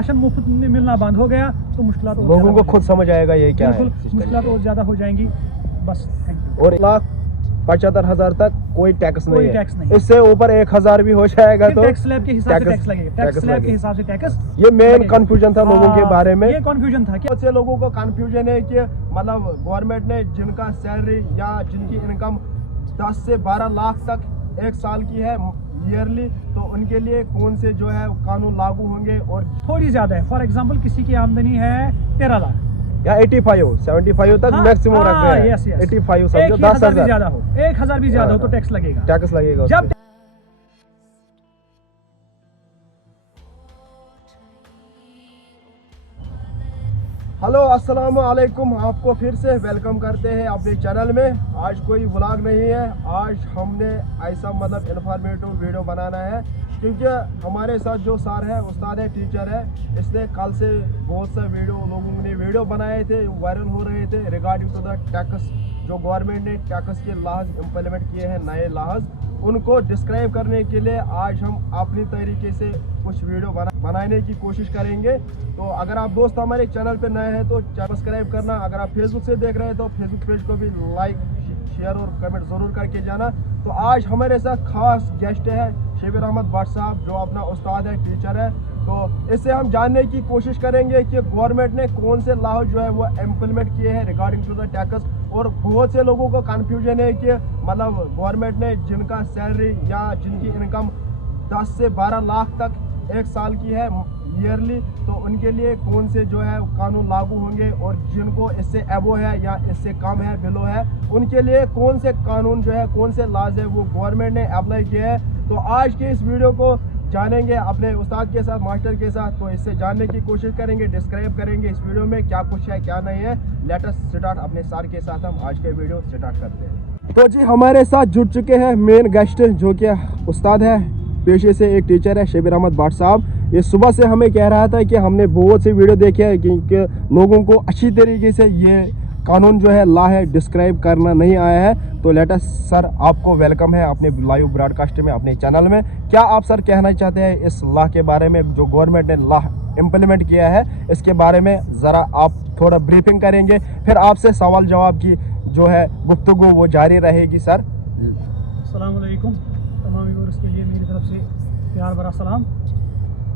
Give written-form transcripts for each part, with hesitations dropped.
Ration मुफ्त में मिलना बंद हो गया तो मुश्किलात लोगों को खुद समझ आएगा ये क्या है, मुश्किलात और ज्यादा हो जाएंगी। बस थैंक यू। और 1,75,000 तक कोई टैक्स नहीं है, टैक्स नहीं। इससे ऊपर 1,000 भी हो जाएगा तो टैक्स स्लैब के हिसाब से टैक्स लगेगा, टैक्स स्लैब के हिसाब से टैक्स। ये मेन कंफ्यूजन था लोगों के बारे में। ये कंफ्यूजन था कि बहुत से लोगों को कंफ्यूजन है कि मतलब गवर्नमेंट ने जिनका सैलरी या जिनकी इनकम 10 से 12 लाख तक एक साल की है ईयरली, तो उनके लिए कौन से जो है कानून लागू होंगे। और थोड़ी ज्यादा है, फॉर एग्जांपल किसी की आमदनी है 13 लाख या 85 75 तक मैक्सिमम रख रहे हैं। 85 समझो 10,000 भी ज्यादा हो, 1,000 भी ज्यादा हो तो टैक्स लगेगा, टैक्स लगेगा। जब हेलो अस्सलाम वालेकुम, आपको फिर से वेलकम करते हैं अपने चैनल में। आज कोई व्लॉग नहीं है, आज हमने ऐसा मतलब इन्फॉर्मेटिव वीडियो बनाना है क्योंकि हमारे साथ जो सर है, उस्ताद है, टीचर है, इसने कल से बहुत सा लोगों ने वीडियो बनाए थे, वायरल हो रहे थे रिगार्डिंग टू द टैक्स। जो गवर्नमेंट ने टैक्स के लॉज इम्प्लीमेंट किए हैं, नए लॉज, उनको डिस्क्राइब करने के लिए आज हम अपनी तरीके से कुछ वीडियो बनाने की कोशिश करेंगे। तो अगर आप दोस्त हमारे चैनल पे नए हैं तो सब्सक्राइब करना, अगर आप फेसबुक से देख रहे हैं तो फेसबुक पेज को भी लाइक शेयर और कमेंट ज़रूर करके जाना। तो आज हमारे साथ खास गेस्ट है शबीर अहमद भट्ट साहब, जो अपना उस्ताद है, टीचर है। तो इससे हम जानने की कोशिश करेंगे कि गवर्नमेंट ने कौन से लॉ जो है वो इम्प्लीमेंट किए हैं रिगार्डिंग टू द टैक्स। और बहुत से लोगों को कन्फ्यूजन है कि मतलब गवर्नमेंट ने जिनका सैलरी या जिनकी इनकम 10 से 12 लाख तक एक साल की है ईयरली, तो उनके लिए कौन से जो है कानून लागू होंगे। और जिनको इससे एबो है या इससे कम है, बिलो है, उनके लिए कौन से कानून जो है, कौन से लॉज है वो गवर्नमेंट ने अप्लाई किए हैं। तो आज के इस वीडियो को जानेंगे अपने उस्ताद के साथ, मास्टर के साथ। तो इससे जानने की कोशिश करेंगे, डिस्क्राइब करेंगे इस वीडियो में क्या कुछ है क्या नहीं है। लेट अस स्टार्ट, अपने सर के साथ हम आज के वीडियो स्टार्ट करते हैं। तो जी हमारे साथ जुड़ चुके हैं मेन गेस्ट, जो कि उस्ताद है, पेशे से एक टीचर है, शबीर अहमद भट्ट साहब। ये सुबह से हमें कह रहा था कि हमने बहुत सी वीडियो देखे हैं क्योंकि लोगों को अच्छी तरीके से ये कानून जो है लॉ है डिस्क्राइब करना नहीं आया है। तो लेट अस सर, आपको वेलकम है अपने लाइव ब्रॉडकास्ट में, अपने चैनल में। क्या आप सर कहना चाहते हैं इस लॉ के बारे में, जो गवर्नमेंट ने लॉ इम्प्लीमेंट किया है, इसके बारे में ज़रा आप थोड़ा ब्रीफिंग करेंगे, फिर आपसे सवाल जवाब की जो है गुफ्तगू वो जारी रहेगी। सर अस्सलाम वालेकुम, तमाम व्यूअर्स के लिए मेरी तरफ से प्यार भरा सलाम।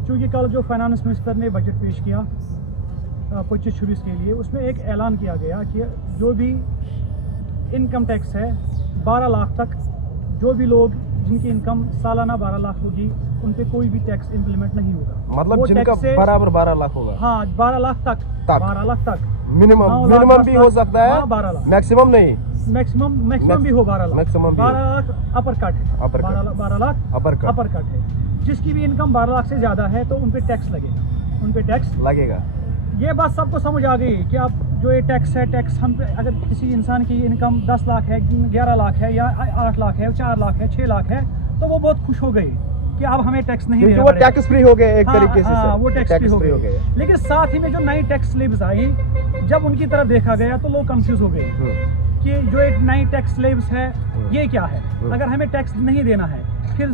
चूँकि कल जो फाइनेंस मिनिस्टर ने बजट पेश किया 25-26 के लिए, उसमें एक ऐलान किया गया कि जो भी इनकम टैक्स है 12 लाख तक, जो भी लोग जिनकी इनकम सालाना 12 लाख होगी, उन पे कोई भी टैक्स इम्प्लीमेंट नहीं होगा। मतलब जिनका बराबर 12 लाख होगा। हाँ, 12 लाख तक 12 लाख तक मिनिमम भी हो सकता है। हाँ, 12 लाख मैक्सिमम नहीं, मैक्सिमम भी हो 12 lakh. Maximum 12 lakh upper cut है, 12 लाख अपर कट है। जिसकी भी इनकम 12 लाख से ज़्यादा है तो उन पे टैक्स लगेगा, उन पे टैक्स लगेगा। ये बात सबको समझ आ गई कि अब जो ये टैक्स है, टैक्स हम पे, अगर किसी इंसान की इनकम 10 लाख है, 11 लाख है, या 8 लाख है, 4 लाख है, 6 लाख है, तो वो बहुत खुश हो गए कि अब हमें टैक्स नहीं देना, वो टैक्स फ्री हो गए एक तरीके से। हाँ, वो टैक्स फ्री हो गए। लेकिन साथ ही में जो नई टैक्स स्लैब्स आई, जब उनकी तरफ देखा गया तो लोग कंफ्यूज हो गए कि जो एक नई टैक्स स्लैब्स है ये क्या है। अगर हमें टैक्स नहीं देना है, फिर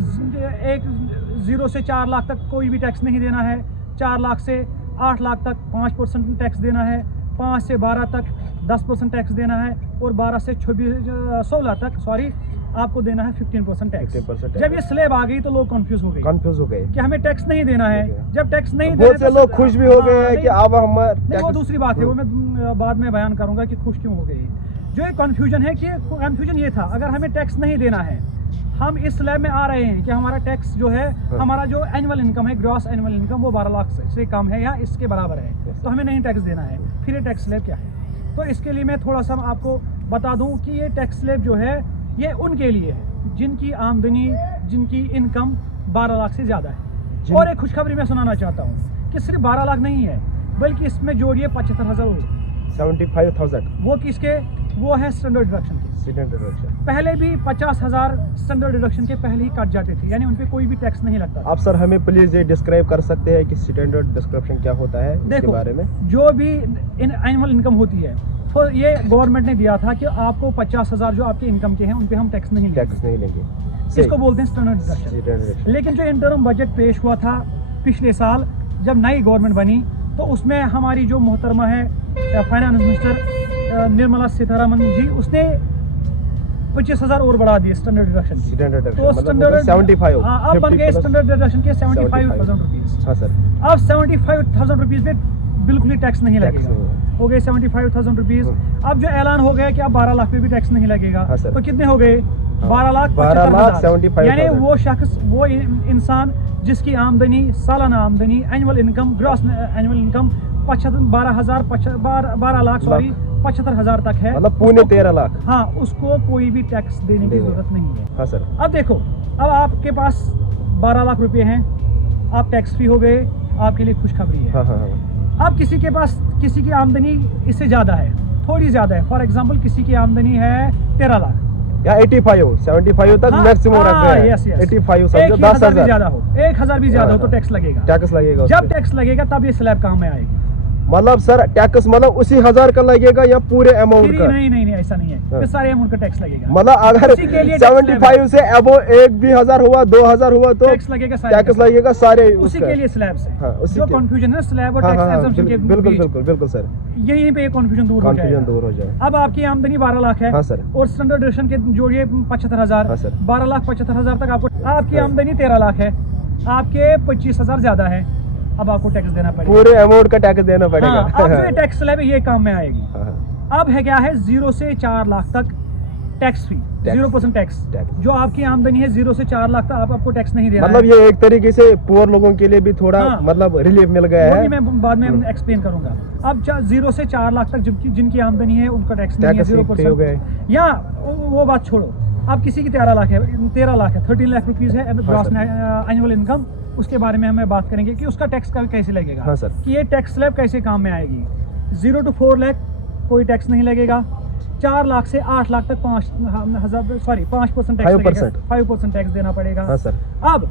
0 से 4 लाख तक कोई भी टैक्स नहीं देना है, 4 लाख से 8 लाख तक 5% टैक्स देना है, 5 से 12 तक 10% टैक्स देना है, और 12 से 16 तक आपको देना है 15% टैक्स। जब ये स्लैब आ गई तो लोग कंफ्यूज हो गए कि हमें टैक्स नहीं देना है। जब टैक्स नहीं देना, बहुत से लोग खुश भी हो गए हैं कि अब हम, वो दूसरी बात है, वो मैं बाद में बयान करूंगा कि खुश क्यों हो गए। जो एक कंफ्यूजन है, कि कंफ्यूजन ये था, अगर हमें टैक्स नहीं देना है, हम इस स्लैब में आ रहे हैं कि हमारा टैक्स जो है, हमारा जो एनुअल इनकम है, ग्रॉस एनुअल इनकम, वो 12 लाख से कम है या इसके बराबर है, तो हमें नहीं टैक्स देना है। फिर ये टैक्स स्लैब क्या है? तो इसके लिए मैं थोड़ा सा आपको बता दूं कि ये टैक्स स्लैब जो है ये उनके लिए है जिनकी आमदनी, जिनकी इनकम 12 लाख से ज़्यादा है। और एक खुशखबरी मैं सुनाना चाहता हूँ कि सिर्फ 12 लाख नहीं है, बल्कि इसमें जोड़िए 75,000 और 75,000 वो किसके, वो है स्टैंडर्ड डिडक्शन की। पहले भी 50,000 स्टैंडर्ड डिडक्शन के पहले ही कट जाते थे, यानी उन पे कोई भी टैक्स नहीं लगता। आप सर हमें प्लीज ये डिस्क्राइब कर सकते हैं कि स्टैंडर्ड डिस्क्रिप्शन क्या होता है, इसके बारे में। जो भी एनुअल इनकम होती है, तो ये गवर्नमेंट ने दिया था कि आपको 50,000 जो आपके इनकम के हैं उन पे हम टैक्स नहीं लेंगे। इसको बोलते हैं स्टैंडर्ड डिडक्शन। लेकिन जो इंटरिम बजट पेश हुआ था पिछले साल, जब नई गवर्नमेंट बनी तो उसमें हमारी जो मोहतरमा है फाइनेंस मिनिस्टर निर्मला सीतारमन जी, उसने 25,000 और बढ़ा दिए स्टैंडर्ड डिडक्शन की। तो स्टैंडर्ड 75 अब बन गए स्टैंडर्ड डिडक्शन के 75,000 रुपीज। हाँ सर। अब 75,000 रुपीज पे बिल्कुल ही टैक्स नहीं लगेगा, हो गए 75,000 रुपीज। अब जो ऐलान हो गया कि अब 12 लाख पे भी टैक्स नहीं लगेगा, हाँ सर। तो कितने हो गए? 12,75,000। यानी वो शख्स, वो इंसान जिसकी आमदनी, सालाना आमदनी, annual income, gross annual income 12,75,000 तक है, मतलब पौने 13 लाख। हाँ, उसको कोई भी टैक्स देने की जरूरत नहीं है। हाँ सर। अब देखो, अब आपके पास 12 लाख रुपए हैं, आप टैक्स फ्री हो गए, आपके लिए खुशखबरी है। हाँ हाँ हाँ। अब किसी के पास, किसी की आमदनी इससे ज्यादा है, थोड़ी ज्यादा है, फॉर एग्जांपल किसी की आमदनी है 13 लाख या 85, 75 तक मैक्सिमम रख रहे हैं। 85 समझो, 10,000 भी ज्यादा हो, 1,000 भी ज्यादा हो तो टैक्स लगेगा। टैक्स लगेगा। जब टैक्स लगेगा तब ये स्लैब काम में आएगी। मतलब सर टैक्स मतलब उसी 1000 का लगेगा या पूरे अमाउंट का? नहीं, ऐसा नहीं है, फिर सारे अमाउंट का टैक्स लगेगा। मतलब अगर 75 से अबो 1 भी 1000 हुआ, 2000 हुआ तो टैक्स लगेगा सारे उसी के लिए स्लैब से। हाँ, जो कंफ्यूजन है स्लैब और टैक्स एग्जम्पशन के बिल्कुल सर, यहीं पे कंफ्यूजन दूर हो जाए। अब आपकी आमदनी 12 लाख है। हाँ सर। और स्टैंडर्ड डिडक्शन के जोड़िए 75,000। हाँ सर। 12,75,000 तक आपको, आपकी आमदनी 13 लाख है, आपके 25,000 ज्यादा है, अब आपको टैक्स देना पड़ेगा, पूरे अमाउंट का टैक्स देना पड़ेगा। हाँ, अब जो टैक्स स्लैब है ये काम में आएगी। हाँ। अब है क्या है, 0 से 4 लाख तक टैक्स फ्री, 0% टैक्स। जो आपकी आमदनी है 0 से 4 लाख तक आपको टैक्स नहीं देना। मतलब ये एक तरीके से पुअर लोगों के लिए भी थोड़ा हाँ, मतलब रिलीफ मिल गया है। मैं बाद में एक्सप्लेन करूंगा। अब 0 से 4 लाख तक जिनकी आमदनी है उनका टैक्स नहीं है, 0%। या वो बात छोड़ो, अब किसी की 13 लाख है, 13 लाख रुपीज है ग्रॉस एनुअल इनकम, उसके बारे में हमें बात करेंगे कि उसका टैक्स कैसे लगेगा। हाँ सर। कि ये टैक्स स्लैब कैसे काम में आएगी। 0 to 4 लाख कोई टैक्स नहीं लगेगा। 4 लाख से 8 लाख तक 5% टैक्स लगेगा, 5% टैक्स देना पड़ेगा। हाँ सर। अब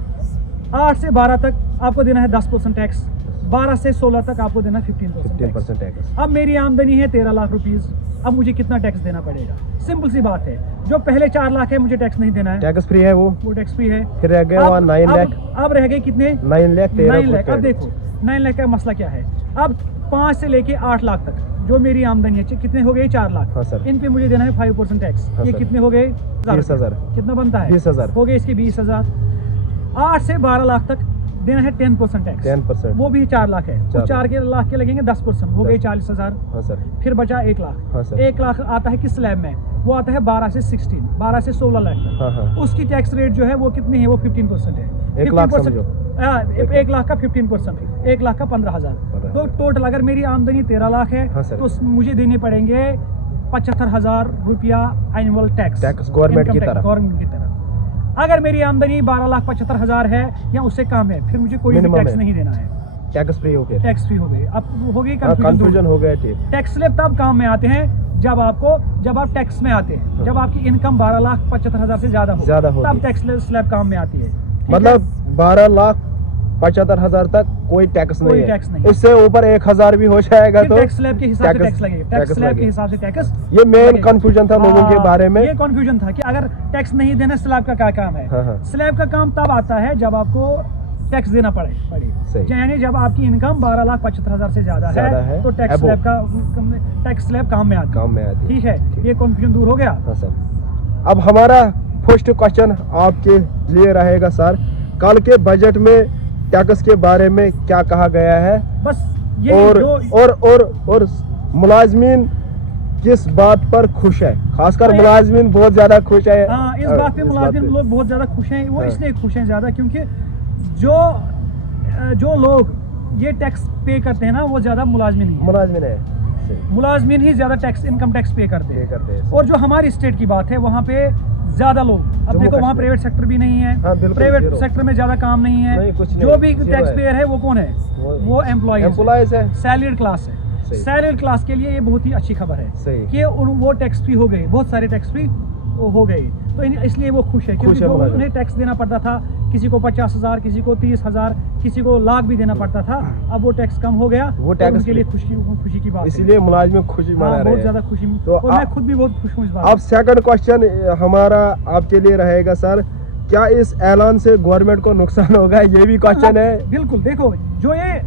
8 से 12 तक आपको देना है 10% टैक्स, 12 से 16 तक आपको देना 15% टैक्स। अब मेरी आमदनी है 13 लाख रुपीज, अब मुझे कितना टैक्स देना पड़ेगा? सिंपल सी बात है, जो पहले 4 लाख है मुझे टैक्स नहीं देना है, टैक्स फ्री है, वो टैक्स फ्री है। फिर रह गया 9 लाख। अब रह गए कितने? 9 लाख 9 लाख। अब देखो 9 लाख का मसला क्या है। अब 5 से लेके 8 लाख तक जो मेरी आमदनी है, कितने हो गए? 4 लाख। हाँ सर। इन पे मुझे देना है 5% टैक्स। हाँ ये सर। कितने हो गए? 20,000। कितना बनता है? 20,000 हो गए इसके 20,000। 8 से 12 लाख तक देना है 10% टैक्स, 10%, वो भी 4 लाख है। तो 4 लाख के लगेंगे 10%, हो गए 40,000। हाँ सर। फिर बचा 1 लाख। हाँ सर। 1 लाख आता है किस स्लैब में? वो आता है 12 से 16 लाख तक। हाँ हाँ। उसकी टैक्स रेट जो है वो कितनी है? वो 15% है। 1 लाख समझो। 1 लाख का 15%, 1 लाख का 15,000। तो टोटल अगर मेरी आमदनी 13 लाख है, हाँ सर। तो मुझे देने पड़ेंगे 75,000 रुपया एनुअल टैक्स गवर्नमेंट की तरफ। अगर मेरी आमदनी 12,75,000 है या उससे कम है, फिर मुझे कोई भी टैक्स नहीं देना है, टैक्स फ्री हो गया। टैक्स फ्री हो गई। अब हो गई कंफ्यूजन हो गया। ठीक। टैक्स स्लैब तब काम में आते हैं जब आप टैक्स में आते हैं, जब आपकी इनकम 12,75,000 से ज्यादा हो, तब टैक्स स्लैब काम में आती है। मतलब 12,75,000 तक कोई टैक्स नहीं है। इससे ऊपर 1,000 भी हो जाएगा तो टैक्स स्लैब के हिसाब से टैक्स लगेगा। टैक्स स्लैब के हिसाब से टैक्स। ये मेन कंफ्यूजन था लोगों के बारे में। ये कंफ्यूजन था कि अगर टैक्स नहीं देना, स्लैब का क्या काम है। स्लैब का काम तब आता है जब आपको टैक्स देना पड़े। यानी जब आपकी इनकम 12,75,000 से ज्यादा है तो टैक्स स्लैब काम में आता है। ठीक है, ये कंफ्यूजन दूर हो गया। हाँ सर। अब हमारा फर्स्ट क्वेश्चन आपके लिए रहेगा सर, कल के बजट में टैक्स के बारे में क्या कहा गया है? बस ये और मुलाजमीन किस बात पर खुश है? खासकर मुलाजमीन बहुत ज्यादा खुश है। हाँ, इस बात पे मुलाजिम लोग बहुत ज्यादा खुश हैं। वो इसलिए खुश हैं ज्यादा क्योंकि जो लोग ये टैक्स पे करते हैं ना, वो ज्यादा मुलाजमीन है। मुलाजमीन ही ज्यादा टैक्स, इनकम टैक्स पे करते हैं। और जो हमारी स्टेट की बात है, वहाँ पे ज्यादा लोग, अब देखो वहाँ प्राइवेट सेक्टर भी नहीं है। हाँ, प्राइवेट सेक्टर में ज्यादा काम नहीं है। जो भी टैक्स पेयर है वो कौन है? वो एम्प्लॉइज है, सैलरीड क्लास है। सैलरीड क्लास के लिए ये बहुत ही अच्छी खबर है कि वो टैक्स फ्री हो गए, बहुत सारे टैक्स फ्री हो गए। तो इसलिए वो खुश है क्योंकि जो उन्हें टैक्स देना पड़ता था, किसी को 50,000, किसी को 30,000, किसी को लाख भी देना पड़ता था, अब वो टैक्स कम हो गया। वो टैक्स उनके लिए खुशी की बात है। इसलिए मुलाजिम खुशी मना रहे हैं। बहुत ज्यादा खुशी। तो मैं खुद भी बहुत खुश हूँ इस बात। अब सेकंड क्वेश्चन हमारा आपके लिए रहेगा सर, क्या इस ऐलान से गवर्नमेंट को नुकसान होगा, ये भी क्वेश्चन है। बिल्कुल, देखो जो ये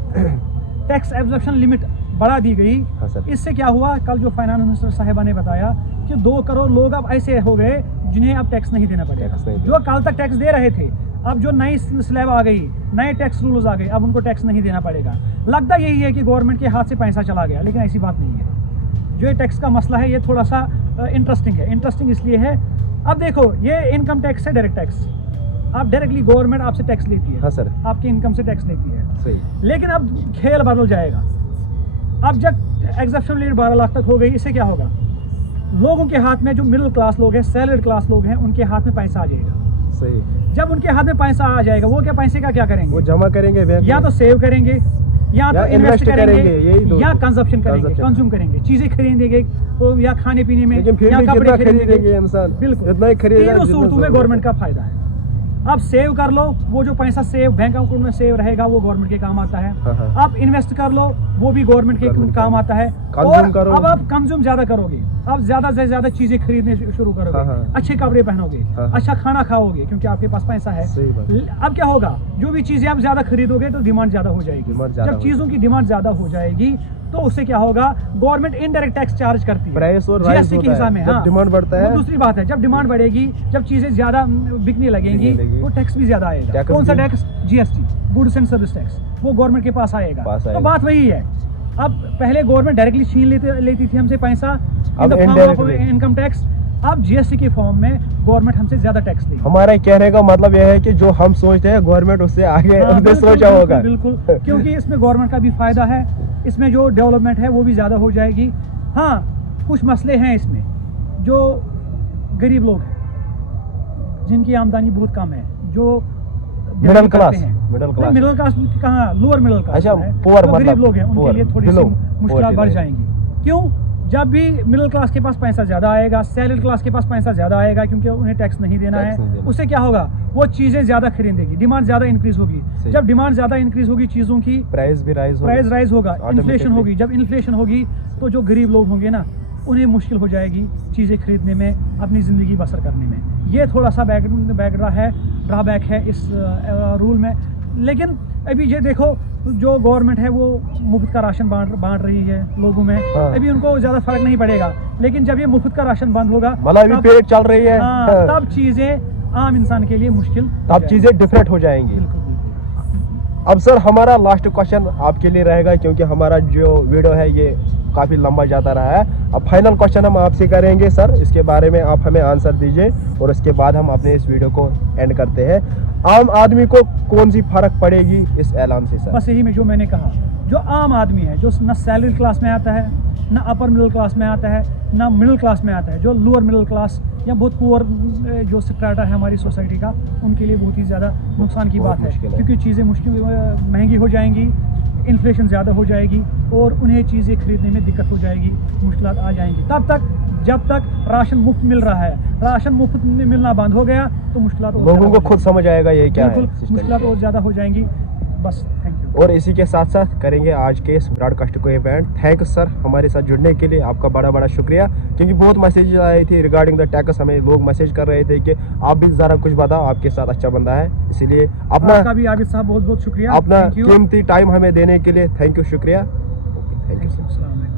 टैक्स एब्जॉर्प्शन लिमिट बढ़ा दी गई, हाँ सर। इससे क्या हुआ, कल जो फाइनेंस मिनिस्टर साहिबा ने बताया कि 2 करोड़ लोग अब ऐसे हो गए जिन्हें अब टैक्स नहीं देना पड़ेगा। जो कल तक टैक्स दे रहे थे, अब जो नई स्लैब आ गई, नए टैक्स रूल्स आ गए, अब उनको टैक्स नहीं देना पड़ेगा। लगता यही है कि गवर्नमेंट के हाथ से पैसा चला गया, लेकिन ऐसी बात नहीं है। जो ये टैक्स का मसला है, ये थोड़ा सा इंटरेस्टिंग है। इंटरेस्टिंग इसलिए है, अब देखो ये इनकम टैक्स है, डायरेक्ट टैक्स। आप डायरेक्टली गवर्नमेंट आपसे टैक्स लेती है। हाँ सर। आपकी इनकम से टैक्स लेती है। सही। लेकिन अब खेल बदल जाएगा। अब जब एग्जेप्शन लिमिट 12 लाख तक हो गई, इससे क्या होगा, लोगों के हाथ में, जो मिडिल क्लास लोग हैं, सैलरीड क्लास लोग हैं, उनके हाथ में पैसा आ जाएगा। सही। जब उनके हाथ में पैसा आ जाएगा, वो क्या पैसे का क्या करेंगे, वो जमा करेंगे बैंक या में। तो सेव करेंगे, या तो इन्वेस्ट करेंगे, यही दो, या कंजप्शन करेंगे, consumption। कंज्यूम करेंगे, चीजें खरीदेंगे, वो या खाने पीने में, लेकिन फिर या भी कपड़े कितना खरीदेंगे। खरीदेंगे इंसान, बिल्कुल, इतना ही खरीदेगा तीनों जितना सूरतों में जरूरत गवर्नमेंट है। का फायदा है। अब सेव कर लो, वो जो पैसा सेव बैंक अकाउंट में सेव रहेगा, वो गवर्नमेंट के काम आता है। हाँ, हाँ। आप इन्वेस्ट कर लो, वो भी गवर्नमेंट के Government काम आता है। Consume और करो। अब आप कंज्यूम ज्यादा करोगे, अब ज्यादा से ज्यादा चीजें खरीदने शुरू करोगे। हाँ, हाँ। अच्छे कपड़े पहनोगे, हाँ, हाँ। अच्छा खाना खाओगे, क्योंकि आपके पास पैसा है। सही बात। अब क्या होगा, जो भी चीजें आप ज्यादा खरीदोगे तो डिमांड ज्यादा हो जाएगी। डिमांड ज्यादा जब हो चीजों की डिमांड ज्यादा हो जाएगी, तो उससे क्या होगा, गवर्नमेंट इनडायरेक्ट टैक्स चार्ज करती है, प्राइस और जीएसटी राइज के होता है। हिसाब में। जब डिमांड बढ़ता है, वो दूसरी बात है, जब डिमांड बढ़ेगी, जब चीजें ज्यादा बिकने लगेंगी, तो टैक्स भी ज्यादा आएगा। टैक्स कौन सा भी- tax, GST, goods and service tax, वो गवर्नमेंट के पास आएगा। तो बात वही है, अब पहले गवर्नमेंट डायरेक्टली छीन लेती थी हमसे पैसा in the form of income tax. अब जीएसटी के फॉर्म में गवर्नमेंट हमसे ज्यादा टैक्स लेगी। हमारा कहने का मतलब यह है कि जो हम सोचते हैं गवर्नमेंट उससे आगे हाँ, उसने बिल्कुल, सोचा होगा। बिल्कुल, क्योंकि इसमें गवर्नमेंट का भी फायदा है, इसमें जो डेवलपमेंट है वो भी ज़्यादा हो जाएगी। हाँ, कुछ मसले हैं इसमें, जो गरीब लोग हैं, जिनकी आमदनी बहुत कम है, जो मिडिल क्लास, मिडिल क्लास कहाँ, लोअर मिडिल क्लास, अच्छा, है, poor जो गरीब मतलब, लोग हैं, उनके poor, लिए थोड़ी सी below, मुश्किल poor बढ़ की जाएंगी। क्यों, जब भी मिडिल क्लास के पास पैसा ज़्यादा आएगा, सैलरी क्लास के पास पैसा ज़्यादा आएगा, क्योंकि उन्हें टैक्स नहीं देना टैक्स नहीं है, देना। उससे क्या होगा, वो चीज़ें ज़्यादा खरीदेगी, डिमांड ज़्यादा इंक्रीज होगी। सही। जब डिमांड ज़्यादा इंक्रीज होगी चीज़ों की, प्राइस भी राइज प्राइस राइज होगा, Automatically। इन्फ्लेशन होगी। जब इन्फ्लेशन होगी, तो जो गरीब लोग होंगे ना, उन्हें मुश्किल हो जाएगी चीज़ें खरीदने में, अपनी ज़िंदगी बसर करने में। ये थोड़ा सा ड्राबैक है इस रूल में। लेकिन अभी ये देखो, जो गवर्नमेंट है वो मुफ्त का राशन बांट रही है लोगों में। हाँ। अभी उनको ज़्यादा फर्क नहीं पड़ेगा, लेकिन जब ये मुफ्त का राशन बंद होगा, मतलब अभी पेट चल रही है, हाँ, तब चीज़ें आम इंसान के लिए मुश्किल हो तब जाएगी। चीजें डिफरेंट हो जाएंगी। बिल्कुल, बिल्कुल। अब सर हमारा लास्ट क्वेश्चन आपके लिए रहेगा, क्योंकि हमारा जो वीडियो है ये काफ़ी लंबा जाता रहा है। अब फाइनल क्वेश्चन हम आपसे करेंगे सर, इसके बारे में आप हमें आंसर दीजिए और इसके बाद हम अपने इस वीडियो को एंड करते हैं। आम आदमी को कौन सी फर्क पड़ेगी इस ऐलान से सर? बस यही में जो मैंने कहा, जो आम आदमी है, जो न सैलरी क्लास में आता है, ना अपर मिडिल क्लास में आता है, ना मिडिल क्लास में आता है, जो लोअर मिडिल क्लास या बहुत पुअर जो स्ट्रेटा है हमारी सोसाइटी का, उनके लिए बहुत ही ज़्यादा नुकसान की बहुत बात है, मुश्किल है। क्योंकि चीज़ें महंगी हो जाएंगी, इन्फ्लेशन ज़्यादा हो जाएगी और उन्हें चीज़ें खरीदने में दिक्कत हो जाएगी, मुश्किलात आ जाएंगी। तब तक जब तक राशन मुफ्त मिल रहा है, राशन मुफ्त में मिलना बंद हो गया तो मुश्किलात लोगों को खुद समझ आएगा ये क्या है system। मुश्किलात और ज़्यादा हो जाएंगी। बस, थैंक यू। और इसी के साथ साथ करेंगे आज के इस ब्रॉडकास्ट को इवेंट। थैंक यू सर हमारे साथ जुड़ने के लिए, आपका बड़ा बड़ा शुक्रिया, क्योंकि बहुत मैसेज आए थे रिगार्डिंग द टैक्स। हमें लोग मैसेज कर रहे थे कि आप भी ज़रा कुछ बताओ, आपके साथ अच्छा बंदा है, इसीलिए आपका अपना भी आबिद साहब बहुत बहुत शुक्रिया, अपना थैंक यू। कीमती टाइम हमें देने के लिए थैंक यू, शुक्रिया। Thank you sir. अस्सलाम वालेकुम।